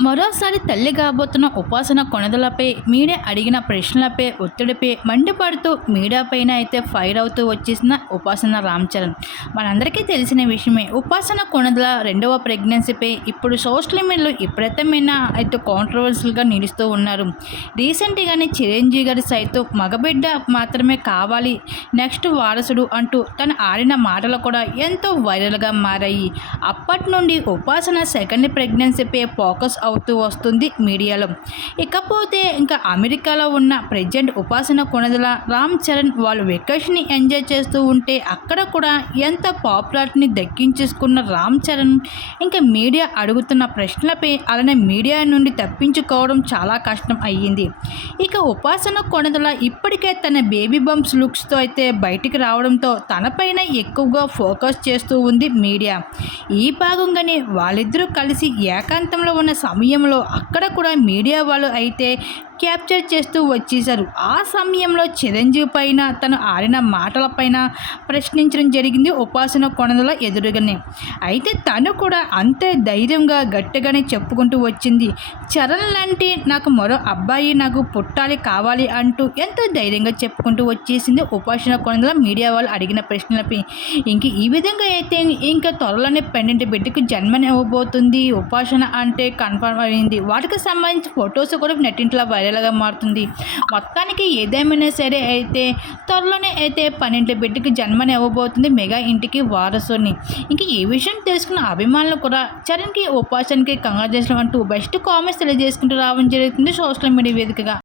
మరోసారి తల్లి కాబోతున్న ఉపాసన కొణిదలపై మీడియా అడిగిన ప్రశ్నలపై ఒత్తిడిపై మండిపడుతూ మీడియా పైన అయితే ఫైర్ అవుతూ వచ్చేసిన ఉపాసన రామ్ చరణ్. మనందరికీ తెలిసిన విషయమే. ఉపాసన కొణిదల రెండవ ప్రెగ్నెన్సీపై ఇప్పుడు సోషల్ మీడియాలో విపరీతమైన అయితే కాంట్రవర్సీలుగా నిలుస్తూ ఉన్నారు. రీసెంట్గానే చిరంజీవి గారి సైతం మగబిడ్డ మాత్రమే కావాలి, నెక్స్ట్ వారసుడు అంటూ తను ఆడిన మాటలు కూడా ఎంతో వైరల్గా మారాయి. అప్పటి నుండి ఉపాసన సెకండ్ ప్రెగ్నెన్సీపై ఫోకస్ అవుతూ వస్తుంది మీడియాలో. ఇకపోతే ఇంకా అమెరికాలో ఉన్న ప్రెసిడెంట్ ఉపాసన కొణిదల రామ్ చరణ్ వాళ్ళు వెకేషన్ని ఎంజాయ్ చేస్తూ ఉంటే అక్కడ కూడా ఎంత పాపులారిటీని దక్కించేసుకున్న రామ్ చరణ్ ఇంకా మీడియా అడుగుతున్న ప్రశ్నలపై అలానే మీడియా నుండి తప్పించుకోవడం చాలా కష్టం అయ్యింది. ఇక ఉపాసన కొణిదల ఇప్పటికే తన బేబీ బంప్స్ లుక్స్తో అయితే బయటికి రావడంతో తనపైన ఎక్కువగా ఫోకస్ చేస్తూ ఉంది మీడియా. ఈ భాగంగానే వాళ్ళిద్దరూ కలిసి ఏకాంతంలో ఉన్న సమయంలో అక్కడ కూడా మీడియా వాళ్ళు అయితే క్యాప్చర్ చేస్తూ వచ్చేశారు. ఆ సమయంలో చిరంజీవి పైన తను ఆడిన మాటలపైన ప్రశ్నించడం జరిగింది ఉపాసన కొణిదల ఎదురుగానే. అయితే తను కూడా అంతే ధైర్యంగా గట్టిగానే చెప్పుకుంటూ వచ్చింది. చరణ్ లాంటి నాకు మరో అబ్బాయి నాకు పుట్టాలి కావాలి అంటూ ఎంతో ధైర్యంగా చెప్పుకుంటూ వచ్చేసింది ఉపాసన కొణిదల మీడియా వాళ్ళు అడిగిన ప్రశ్నలపై. ఇంక ఈ విధంగా అయితే ఇంకా త్వరలోనే పెండింటి బిడ్డకు జన్మనివ్వబోతుంది ఉపాసన అంటే కన్ఫర్మ్ అయింది. వాటికి సంబంధించి ఫొటోస్ కూడా నెట్టింట్లో వైరల్గా మారుతుంది. మొత్తానికి ఏదేమైనా సరే అయితే త్వరలోనే అయితే 12 బిడ్డకి జన్మనివ్వబోతుంది మెగా ఇంటికి వారసుని. ఇంక ఈ విషయం తెలుసుకున్న అభిమానులు కూడా చరణ్కి ఉపాసనకి కంగ్రాచులేషన్ అంటూ బెస్ట్ కామెంట్స్ తెలియజేసుకుంటూ రావడం జరుగుతుంది సోషల్ మీడియా వేదికగా.